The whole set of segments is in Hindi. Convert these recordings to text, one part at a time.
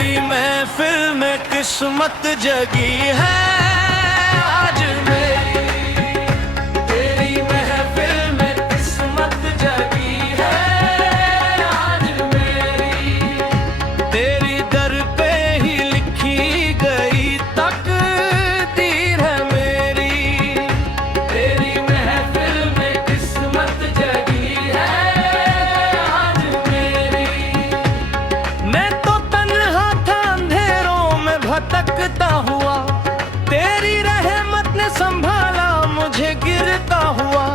तेरी महफिल में किस्मत जगी है आज मेरी, तेरी महफिल में किस्मत जगी है आज मेरी, तेरी दर पे ही लिखी गई तकदीर है मेरी, तेरी महफिल में किस्मत जगी है आज मेरी। मैं तो तन्हा था अंधेरों में भटकता हुआ, तेरी रहमत ने संभाला मुझे गिरता हुआ,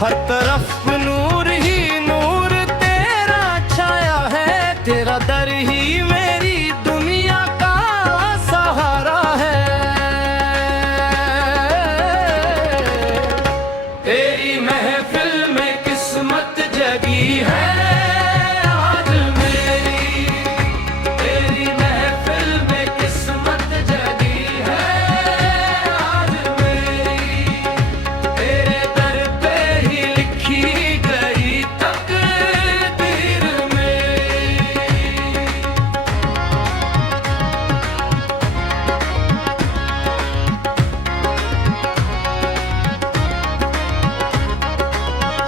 हर तरफ नूर ही नूर तेरा छाया है, तेरा दर ही मेरी दुनिया का सहारा है। तेरी महफिल में किस्मत जगी है आज मेरी, तेरी महफिल में किस्मत जगी है आज मेरी, तेरे दर पे ही लिखी गई तकदीर मेरी।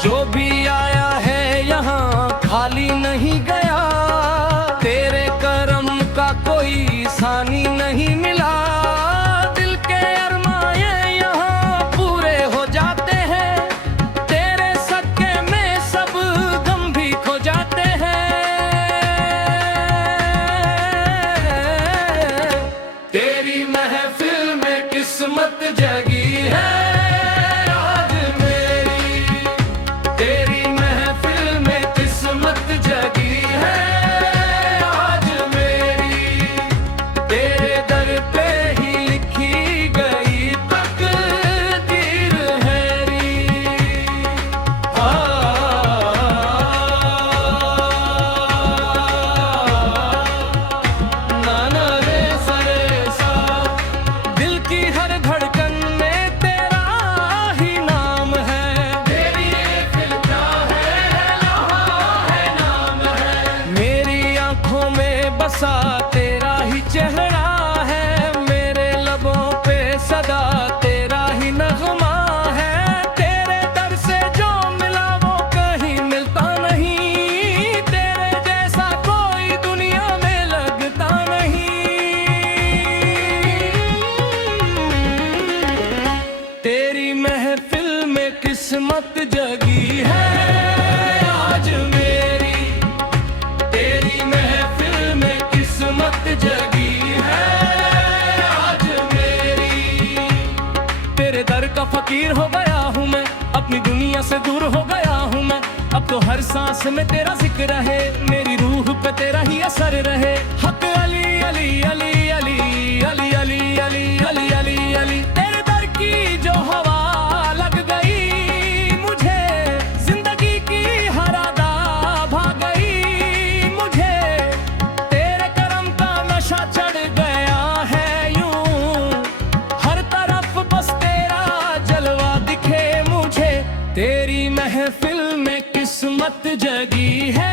जो भी आया है यहाँ खाली नहीं गया, तेरे करम का कोई सानी नहीं मिला, दिल के अरमाए यहाँ पूरे हो जाते हैं, तेरे सदके में सब गम भी खो जाते हैं। तेरी महफिल में किस्मत जगी है आज मेरी, तेरी महफिल में किस्मत जगी है आज मेरी, तेरे दर पे ही लिखी गई तकदीर हैरी। नाना रे सरे सा, दिल की हर धड़कन में तेरा ही नाम है, तेरी महफिल का है नाम है, मेरी आंखों में बसा तेरा ही चेहरा है, मेरे लबों पे सदा तेरा ही नगमा है, तेरे दर से जो मिला वो कहीं मिलता नहीं, तेरे जैसा कोई दुनिया में लगता नहीं। तेरी महफिल में किस्मत जगी है आज मेरी, तेरी महफिल में किस्मत जगी है आज मेरी, तेरे दर का फकीर हो गया हूँ मैं, अपनी दुनिया से दूर हो गया हूँ मैं, अब तो हर सांस में तेरा जिक्र रहे, मेरी रूह पे तेरा ही असर रहे। हक अली अली अली अली अली अली अली अली अली अली, तेरे दर की जो हवा लग गई मुझे, जिंदगी की हर अदा भाग गई मुझे, तेरे करम का नशा चढ़ गया है यूं, हर तरफ बस तेरा जलवा दिखे मुझे, तेरी महफिल में किस्मत जगी है